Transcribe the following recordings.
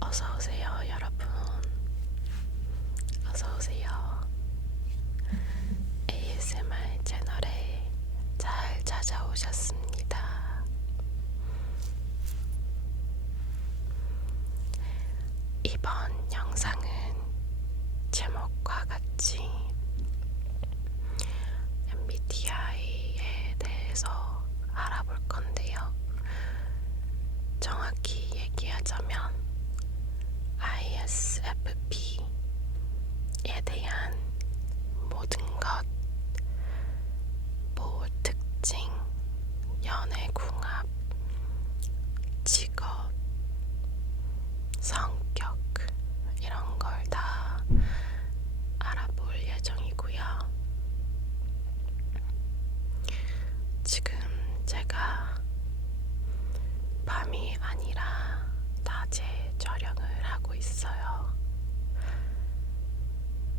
어서오세요, 여러분. 어서오세요. ASMR 채널에 잘 찾아오셨습니다. 이번 영상은 제목과 같이 MBTI에 대해서 알아볼 건데요. 정확히 얘기하자면 ISFP에 대한 모든 것, 특징, 연애궁합, 직업, 성격 이런 걸 다 알아볼 예정이고요. 지금 제가 밤이 아니라 낮에 촬영을 하고 있어요.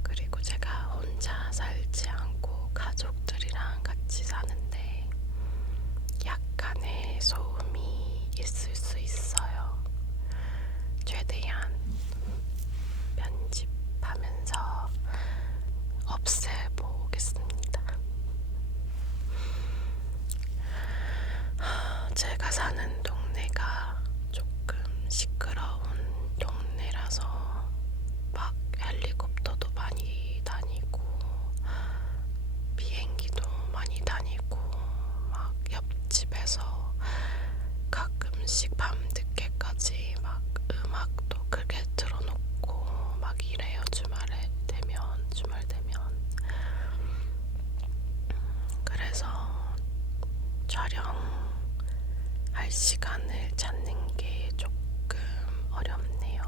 그리고 제가 혼자 살지 않고 가족들이랑 같이 사는데 약간의 소음이 있을 수 있어요. 최대한 편집하면서 없애보겠습니다. 제가 사는 동네가 조금 시끄러운 동네라서 막 헬리콥터도 많이 다니고 비행기도 많이 다니고 막 옆집에서 가끔씩 밤늦게까지 막 음악도 크게 틀어놓고 막 이래요. 주말 되면 그래서 촬영할 시간을 찾는 게 조금 어렵네요.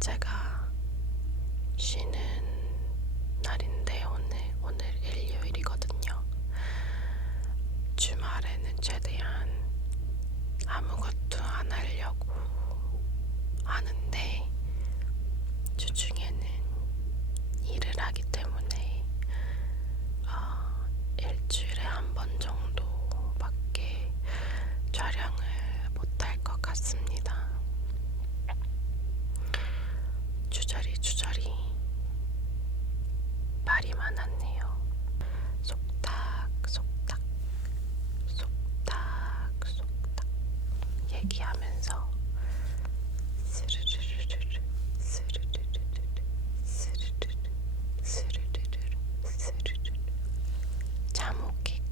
제가 쉬는 날인데 오늘 일요일이거든요. 주말에는 최대한 아무것도 안 하려고 하는데 주중에는 일을 하기 때문에 일주일에 한 번 정도밖에 촬영을 못할 것 같습니다. 주저리 말이 많았네요. 속닥 얘기하면서 스르르르르 스르르르르 스르르르 스르르르 스르르르 자모객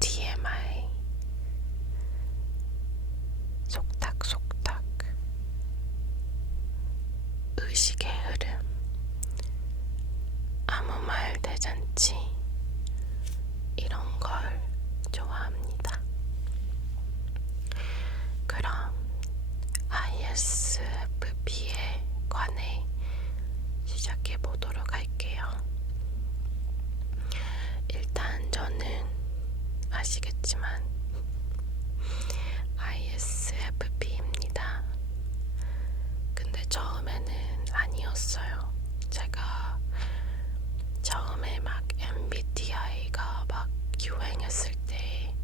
TMI 속닥 의식의 흐름 아무 말 대잔치 이런 걸 좋아합니다. 그럼 ISFP에 관해 시작해 보도록 할게요. 일단 저는 아시겠지만 ISFP입니다. 근데 처음에는 아니었어요. 제가 처음에 막 MBTI가 막 유행했을 때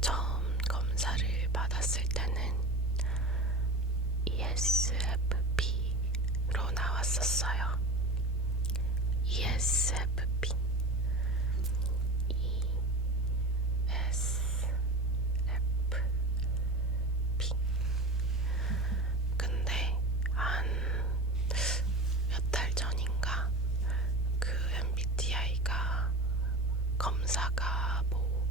처음 검사를 받았을 때는 ESFP로 나왔었어요. ESFP 근데 한 몇 달 전인가 그 MBTI가 검사가 뭐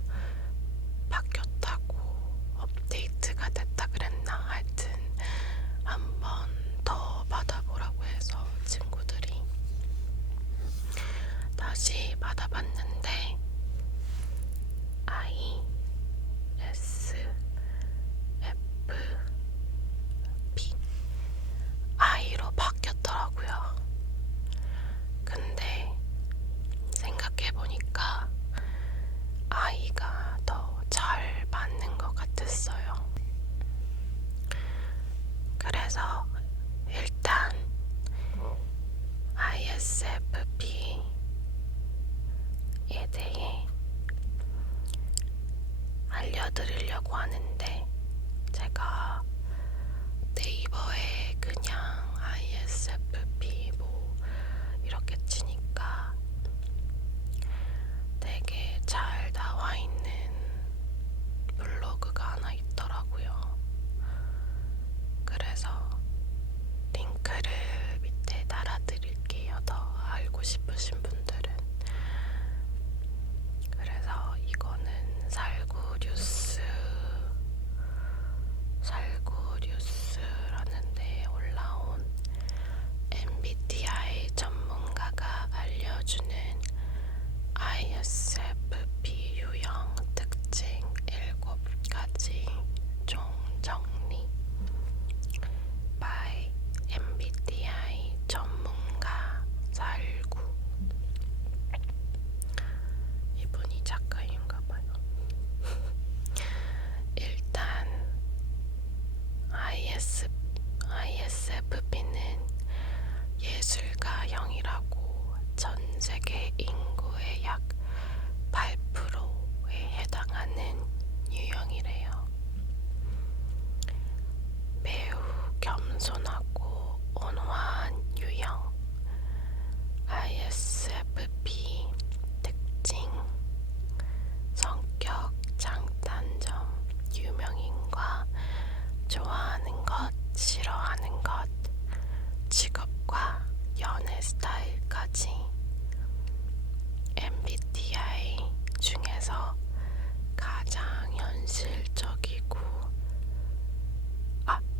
바뀌었다고 업데이트가 됐다 그랬나. 하여튼 한 번 더 받아보라고 해서 친구들이 다시 받아봤는데 ISFP I로 바뀌었더라고요. 근데 생각해보니까 I가 더 잘 맞는 것 같았어요. 그래서 일단 ISFP에 대해 알려드리려고 하는데 제가 네이버에 그냥 ISFP 뭐 이렇게 치니까 되게 잘 나와 있는 블로그가 하나 있더라고요. 그래서 링크를 밑에 달아드릴게요. 더 알고 싶으신 분들은. 그래서 이거는 살구뉴스라는 데 올라온 MBTI 전문가가 알려주는 ISFP 유형 특징 7가지 총정리 by MBTI 전문가 살구. 이분이 작가인가봐요. 일단 ISFP는 예술가형이라고 전 세계 인구의 약 8%에 해당하는 유형이래요. 매우 겸손하고 온화한 유형. ISFP 특징, 성격 장단점, 유명인과 좋아하는 것, 싫어하는 것, 직업과 연애 스타일까지. MBTI 중에서 가장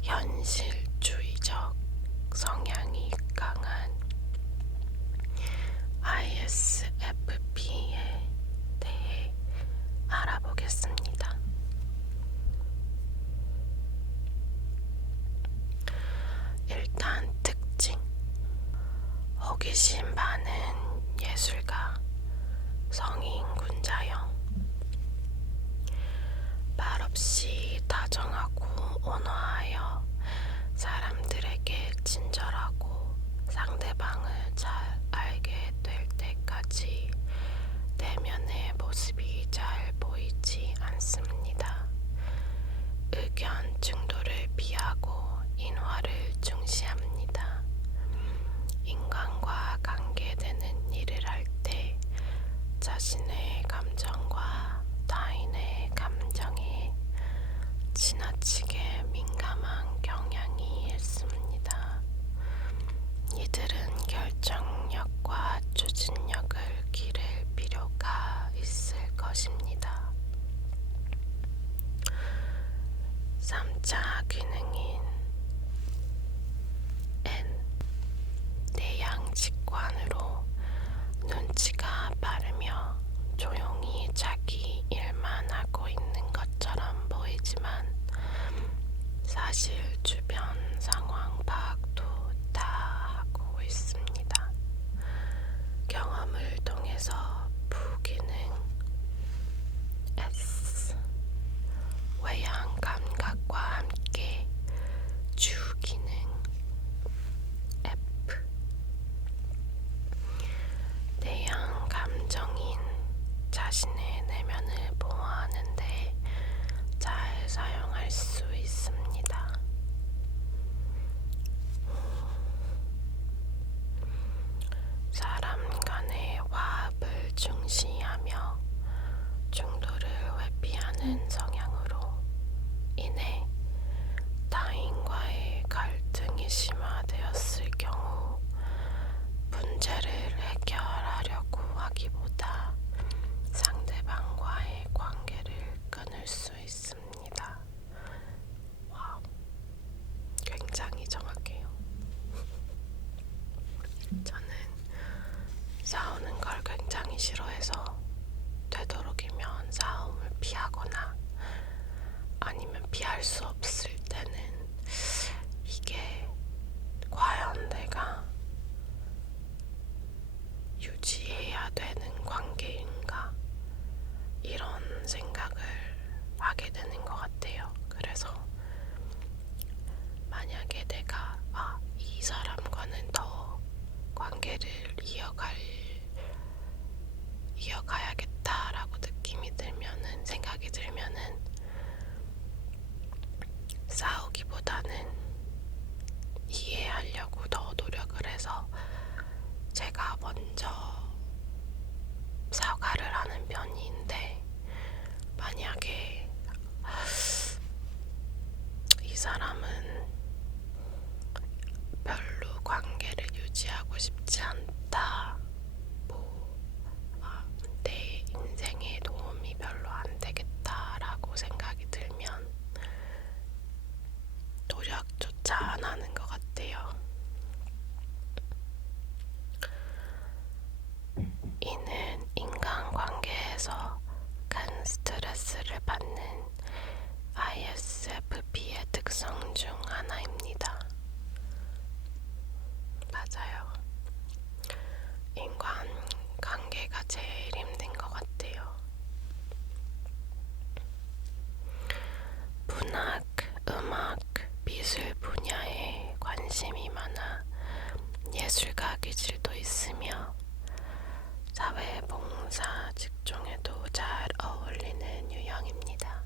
현실주의적 성향이 강한 ISFP에 대해 알아보겠습니다. 일단 특징. 호기심 많은 예술가, 성인군자형. 말없이 다정하고 온화하여 사람들에게 친절하고 상대방을 잘 알게 될 때까지 내면의 모습이 잘 보이지 않습니다. 의견 충돌을 피하고 인화를 중시합니다. 인간과 관계되는 일을 할 때 자신의 감정과 타인의 감정에 지나치게 민감한 경향이 있습니다. 이들은 결정력과 추진력을 기를 필요가 있을 것입니다. 3차 기능인 N, 내향직관으로 눈치가 빠르며 조용히 자기 일만 하고 있는 것처럼 보이지만 사실 주변 상황 파악도 다 하고 있습니다. 경험을 통해서 부기능 S, 외향 감각과 함께 주기능 F, 내향 감정인 자신의 내면을 보호하는데 잘 사용할 수 있습니다. 사람 간의 화합을 중시하며 충돌을 회피하는 성향으로 인해 타인과의 갈등이 심화되었을 경우 문제를 해결하려고 하기보다 상대방과의 관계를 끊을 수 있습니다. 와우, 굉장히 정확해요. 저는 싸우는 걸 굉장히 싫어해서 되도록이면 싸움을 피하거나 아니면 피할 수 없을 때는 이게 과연 내가 유지해야 되는 관계인가 이런 생각을 하게 되는 것 같아요. 그래서 만약에 내가 이 사람과는 더 관계를 이어가야겠다라고 생각이 들면은 사람은 별로 관계를 유지하고 싶지 않다. 내 인생에 도움이 별로 안 되겠다라고 생각이 들면 노력조차 안 하는 것 같아요. 이는 인간관계에서 큰 스트레스를 받는 ISFP의 특성 중 하나입니다. 맞아요. 인간관계가 제일 힘든 것 같아요. 문학, 음악, 미술 분야에 관심이 많아 예술가 기질도 있으며 사회봉사 직종에도 잘 어울리는 유형입니다.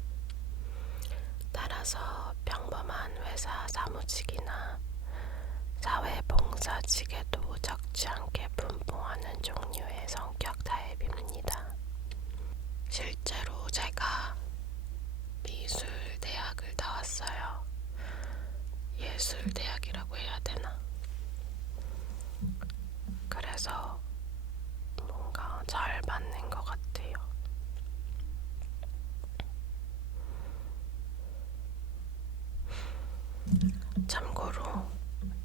따라서 평범한 회사 사무직이나 사회봉사직에도 적지 않게 분포하는 종류의 성격 타입입니다. 실제로 제가 미술대학을 나왔어요. 예술대학이라고 해야 되나? 그래서 뭔가 잘 맞는 것 같아요. 참고로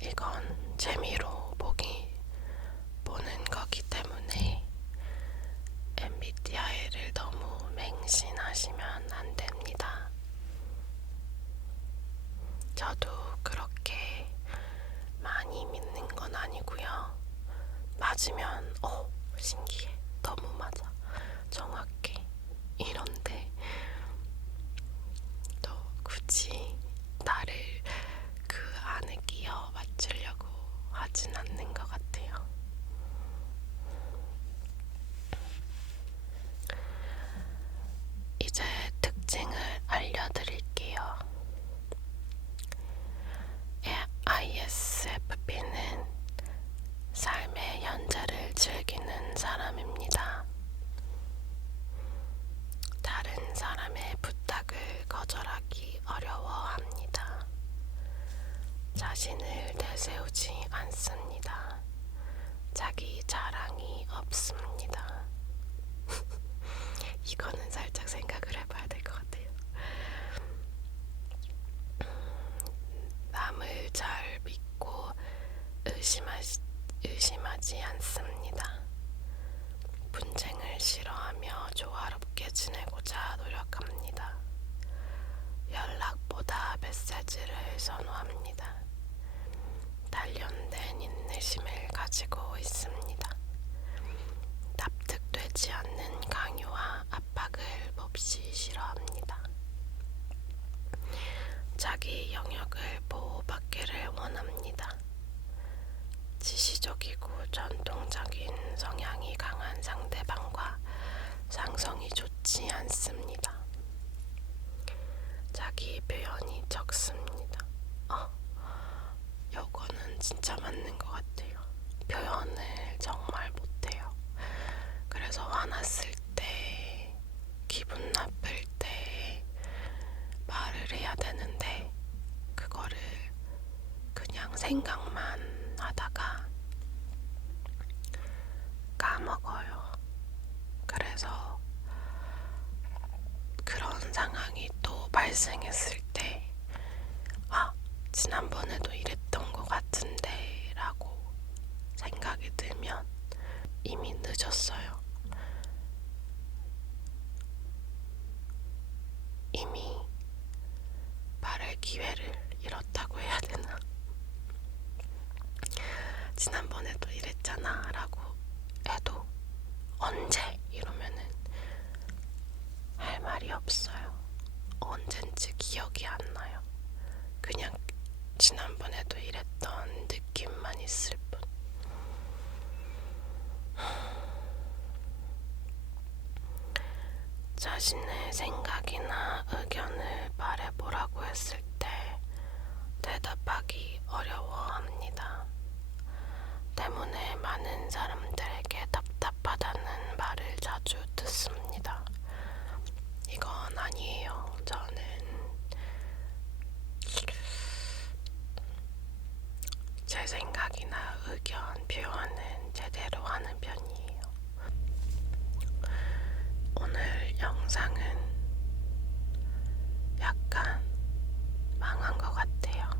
이건 재미로 보는 거기 때문에 MBTI를 너무 맹신하시면 안 됩니다. 저도 그렇게 많이 믿는 건 아니고요. 맞으면 신기해, 너무 맞아, 정확해 이런데 또 굳이 나를 그 안에 끼워 맞추려고 하진 않는 것 같아요. 이제 특징을 알려드릴게요. ISFP는 삶의 현재를 즐기는 사람입니다. 다른 사람의 부탁을 거절하기 어려워합니다. 자신을 내세우지 않습니다. 자기 자랑이 없습니다. 이거는 살짝 생각을 해봐야 될 것 같아요. 남을 잘 믿고 의심하지 않습니다. 분쟁을 싫어하며 조화롭게 지내고자 노력합니다. 연락보다 메시지를 선호합니다. 단련된 인내심을 가지고 있습니다. 납득되지 않는 강요와 압박을 몹시 싫어합니다. 자기 영역을 보호받기를 원합니다. 지시적이고 전통적인 성향이 강한 상대방과 상성이 좋지 않습니다. 자기 표현이 적습니다. 요거는 진짜 맞는 것 같아요. 표현을 정말 못해요. 그래서 화났을 때, 기분 나쁠 때 말을 해야 되는데 그거를 그냥 생각만 하다가 까먹어요. 그래서 그런 상황이 또 발생했을 때 지난번에도 이랬던 것 같은데 라고 생각이 들면 이미 늦었어요. 이미 말할 기회를 잃었다고 해야 되나? 지난번에도 이랬잖아 라고 해도 언제? 이러면은 할 말이 없어요. 언젠지 기억이 안 나요. 그냥 지난번에도 이랬던 느낌만 있을 뿐. 자신의 생각이나 의견을 말해보라고 했을 때 대답하기 어려워합니다. 때문에 많은 사람들에게 답답하다는 말을 자주 듣습니다. 이건 아니에요. 저는 의견 표현은 제대로 하는 편이에요. 오늘 영상은 약간 망한 것 같아요.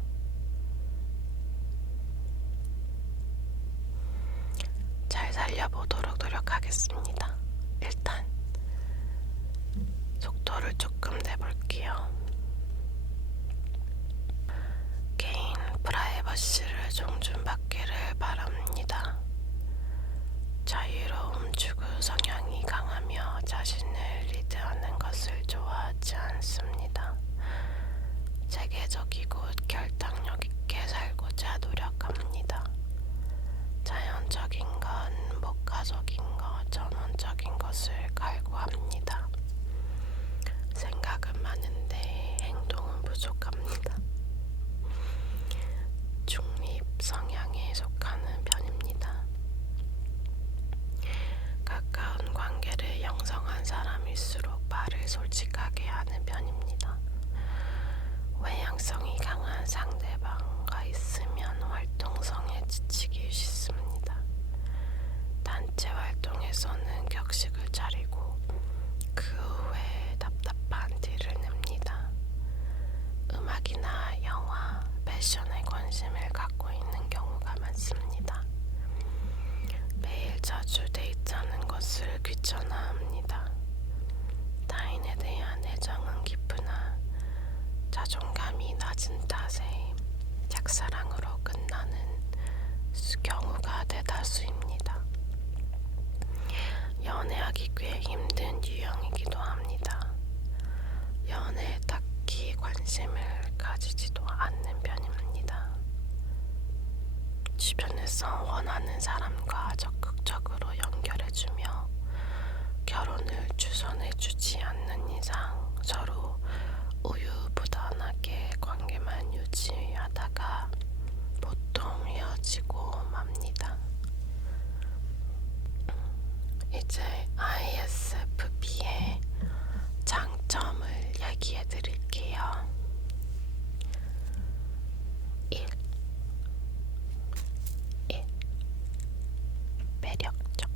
잘 살려보도록 노력하겠습니다. 일단 속도를 조금 내볼게요. 개인 프라이버시를 존중받기를 바랍니다. 자유로움 추구 성향이 강하며 자신을 리드하는 것을 좋아하지 않습니다. 체계적이고 결단력 있게 살고자 노력합니다. 자연적인 것, 목가적인 것, 전원적인 것을 갈구합니다. 생각은 많은데 행동은 부족합니다. 중립 성향에 속하는 편입니다. 가까운 관계를 형성한 사람일수록 말을 솔직하게 하는 편입니다. 외향성이 강한 상대방과 있으면 활동성에 지치기 쉽습니다. 단체 활동에서는 격식을 차리고 그 후에 답답한 티를 냅니다. 음악이나 영화, 패션에 관심을 갖고 있는 경우가 많습니다. 매일 자주 데이트하는 것을 귀찮아합니다. 타인에 대한 애정은 깊으나 자존감이 낮은 탓에 짝사랑으로 끝나는 경우가 대다수입니다. 연애하기 꽤 힘든 유형이기도 합니다. 연애에 딱히 관심을 가지지도 않는 편입니다. 주변에서 원하는 사람과 적극적으로 연결해주며 결혼을 추선해주지 않는 이상 서로 우유부단하게 관계만 유지하다가 보통 헤어지고 맙니다. 이제 ISFP의 장점을 얘기해 드릴게요. 1. 매력적.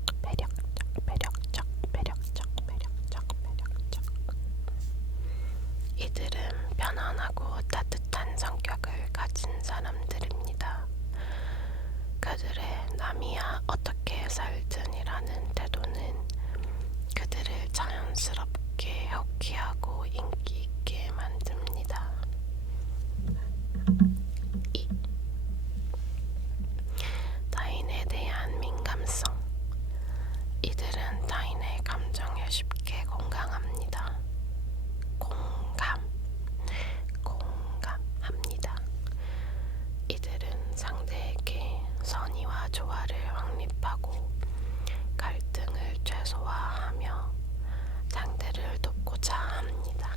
이들은 편안하고 따뜻한 성격을 가진 사람들입니다. 그들의 남이야 어떻게 살든이라는 태도는 그들을 자연스럽게 호기하고 인기 있게 만듭니다. 2. 타인에 대한 민감성. 이들은 타인의 감정에 쉽게 공감합니다. 이들은 상대에게 선의와 조화를 확립하고 갈등을 최소화하며 상대를 돕고자 합니다.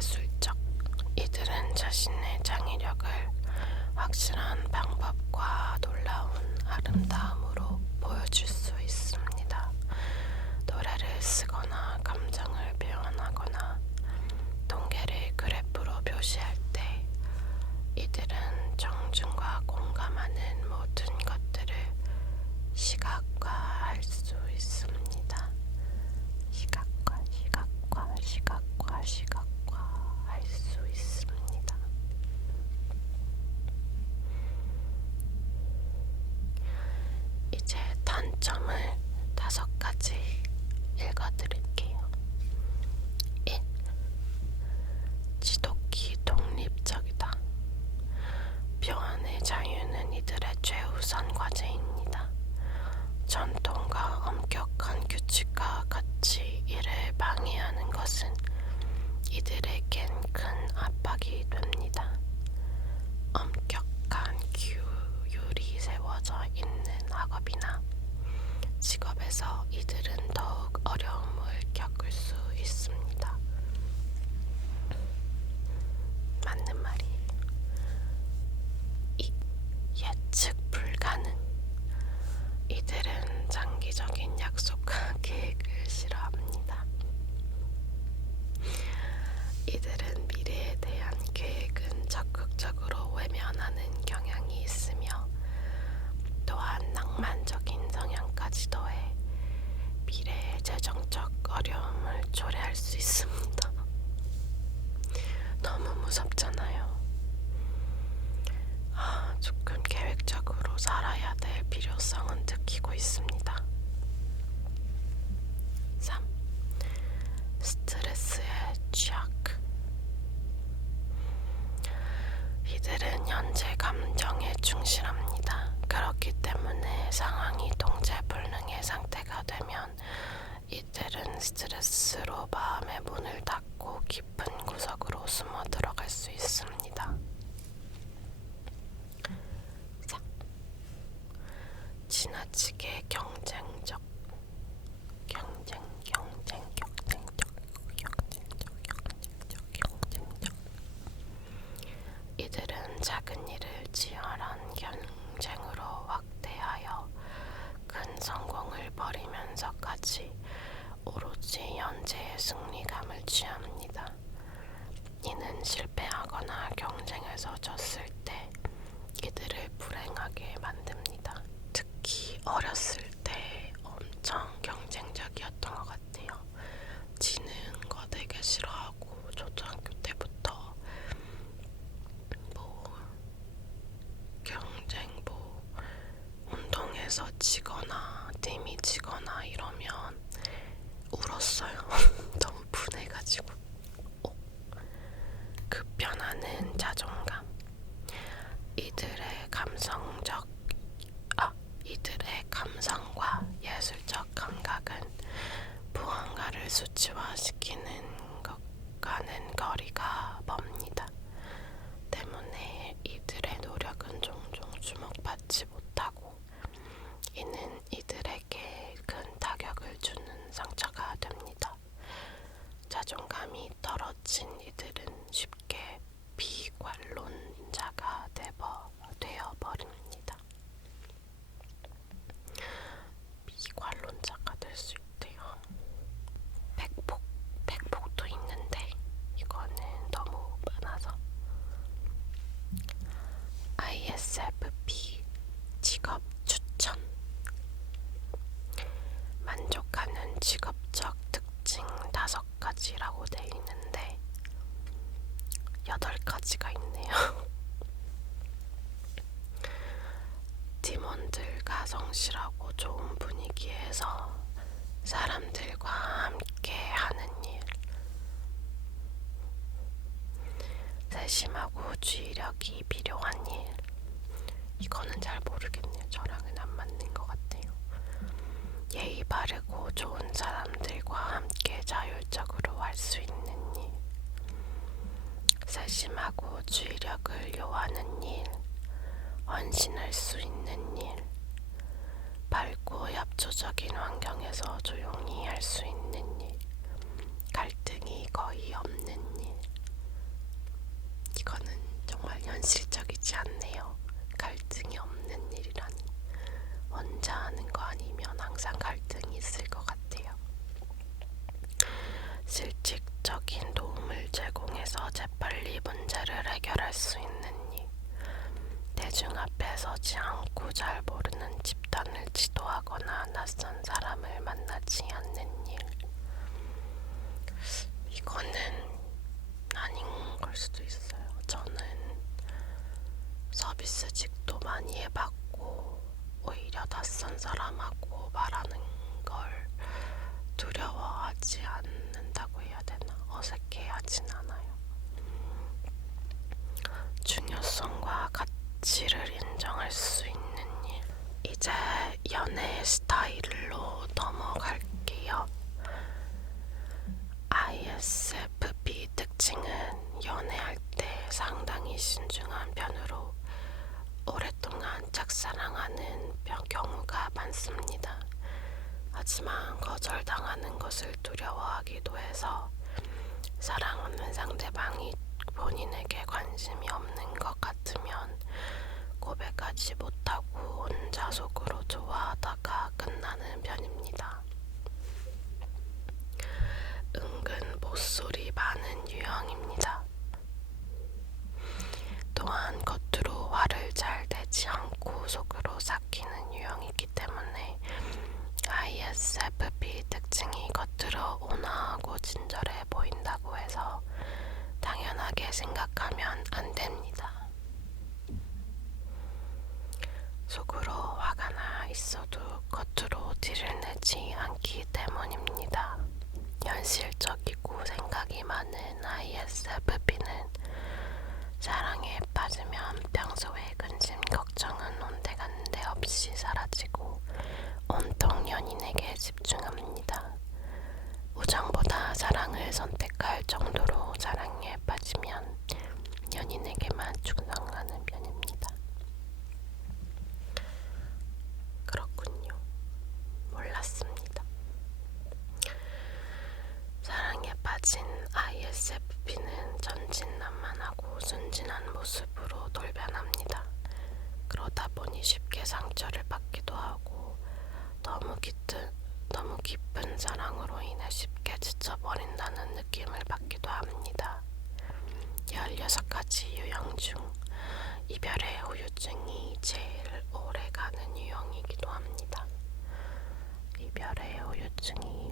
예술적. 이들은 자신의 창의력을 확실한 방법과 놀라운 아름다움으로 보여줄 수 있습니다. 노래를 쓰거나 감정을 표현하거나 통계를 그래프로 표시할 때 이들은 정중과 공감하는 모든 것들을 시각화할 수 있습니다. 시각화할 수 있습니다. 이제 단점을 5가지 읽어드릴게요. 1. 지독히 독립적이다. 표현의 자유는 이들의 최우선 과제입니다. 전통과 엄격한 규칙과 같이 이를 방해하는 것은 이들에겐 큰 압박이 됩니다. 엄격한 규율이 세워져 있는 학업이나 직업에서 이들은 더욱 어려움을 겪을 수 있습니다. 맞는 말이에요. 2. 예측 불가능. 이들은 장기적인 약속과 계획을 싫어합니다. 이들은 미래에 대한 계획은 적극적으로 외면하는 경향이 있으며 또한 낭만적인 성향까지 더해 미래의 재정적 어려움을 초래할 수 있습니다. 너무 무섭잖아요. 조금 계획적으로 살아야 될 필요성은 느끼고 있습니다. 3. 스트레스에 취약. 이들은 현재 감정에 충실합니다. 그렇기 때문에 상황이 통제불능의 상태가 되면 이들은 스트레스로 마음의 문을 닫고 깊은 구석으로 숨어 들어갈 수 있습니다. 4. 지나치게 경쟁적. 이들은 작은 일을 치열한 경쟁으로 확대하여 큰 성공을 벌이면서까지 오로지 현재의 승리감을 취합니다. 이는 실패하거나 경쟁에서 졌을 때 이들을 불행하게 만듭니다. 특히 어렸을 때 엄청 경쟁적이었던 것 같아요. 지는 거 되게 싫어하고 초등학교 때부터 운동에서 지거나 팀이 지거나 이러면 울었어요. 너무 분해가지고. 급변하는 자존감. 이들의 감성과 예술적 감각은 무언가를 수치화시키는 것과는 거리가 멉니다. 때문에 이들의 노력은 종종 주목받지 못하고 이는 이들에게 큰 타격을 주는 상처가 됩니다. 자존감이 떨어진 이들은 쉽게 비관론자가 되어버립니다. 비관론자가 될 수 있대요. 백폭도 있는데 이거는 너무 많아서. ISFP 직업 추천. 만족하는 직업적 특징 5가지라고 되어 있는데 8가지가 있네요. 팀원들과 성실하고 좋은 분위기에서 사람들과 함께 하는 일. 세심하고 주의력이 필요한 일. 이거는 잘 모르겠네요. 저랑은 안 맞는 것 같아요. 예의 바르고 좋은 사람들과 함께 자율적으로 할 수 있는 일. 세심하고 주의력을 요하는 일. 헌신할 수 있는 일. 밝고 협조적인 환경에서 조용히 할 수 있는 일. 갈등이 거의 없는 일. 같지 않네요. 갈등이 없는 일이라니. 혼자 하는 거 아니면 항상 갈등이 있을 것 같아요. 실질적인 도움을 제공해서 재빨리 문제를 해결할 수 있는 일, 대중 앞에 서지 않고 잘 모르는 집단을 지도하거나 낯선 사람을 만나지 않는 일. 이거는 아닌 걸 수도 있어요. 저는 서비스직도 많이 해봤고 오히려 낯선 사람하고 말하는 걸 두려워하지 않는다고 해야 되나? 어색해하진 않아요. 중요성과 가치를 인정할 수 있는 일. 이제 연애 스타일로 넘어갈게요. ISFP 특징은 연애할 때 상당히 신중한 편으로 오랫동안 짝사랑하는 경우가 많습니다. 하지만 거절당하는 것을 두려워하기도 해서 사랑하는 상대방이 본인에게 관심이 없는 것 같으면 고백하지 못하고 혼자 속으로 좋아하다가 끝나는 편입니다. 은근 못소리 많은 유형입니다. 또한 겉으로 화를 잘 내지 않고 속으로 삭히는 유형이기 때문에 ISFP 특징이 겉으로 온화하고 친절해 보인다고 해서 당연하게 생각하면 안 됩니다. 속으로 화가 나 있어도 겉으로 티를 내지 않기 때문입니다. 현실적이고 생각이 많은 ISFP는 사랑에 빠지면 평소에 근심 걱정은 온데간데 없이 사라지고 온통 연인에게 집중합니다. 우정보다 사랑을 선택할 정도로 사랑에 빠지면 연인에게만 충성하는 편입니다. 그렇군요. 몰랐습니다. 사랑에 빠진 ISFP는 전진난만하고 순진한 모습으로 돌변합니다. 그러다 보니 쉽게 상처를 받기도 하고 너무 깊은 사랑으로 인해 쉽게 지쳐버린다는 느낌을 받기도 합니다. 16가지 유형 중 이별의 후유증이 제일 오래가는 유형이기도 합니다. 이별의 후유증이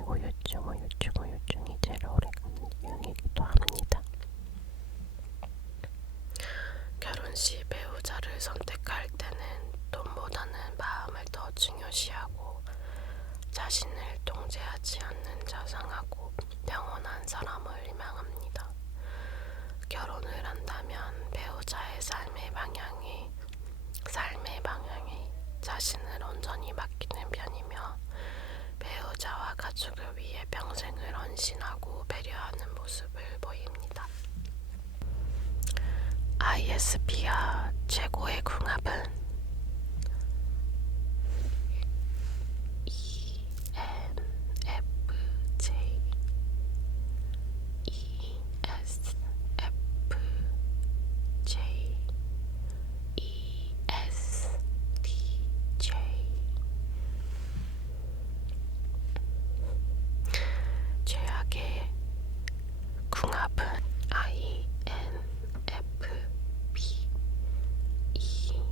제일 오래가는 유형이기도 합니다. 결혼 시 배우자를 선택할 때는 돈보다는 마음을 더 중요시하고 자신을 통제하지 않는 자상하고 평온한 사람을 희망합니다. 결혼을 한다면 배우자의 삶의 방향에 자신을 온전히 맡기는 편이며 배우자와 가족을 위해 평생을 헌신하고 배려하는 모습을 보입니다. ISP와 최고의 궁합은 ENFJ, ESFJ, ESTJ. 최악의 궁합은 INFP, ENFP,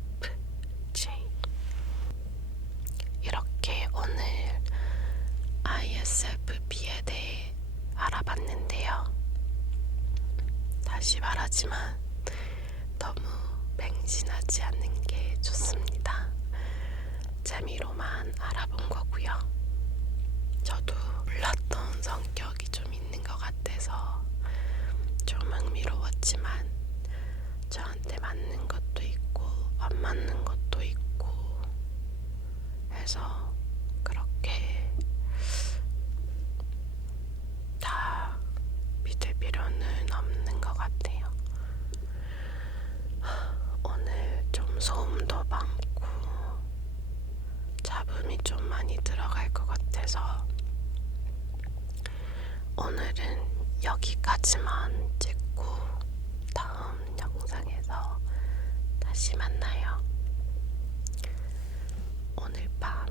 INFJ. 이렇게 오늘 ISFP에 대해 알아봤는데요. 다시 말하지만 너무 맹신하지 않는 게 좋습니다. 재미로만 알아본 거고요. 저도 몰랐던 성격이 좀 있는 것 같아서 좀 흥미로웠지만 저한테 맞는 것도 있고 안 맞는 것도 있고 해서 그렇게 다 믿을 필요는 없는 것 같아요. 오늘 좀 소음도 많고 잡음이 좀 많이 들어갈 것 같아서 오늘은 여기까지만 찍고 다음 영상에서 다시 만나요. 오늘 밤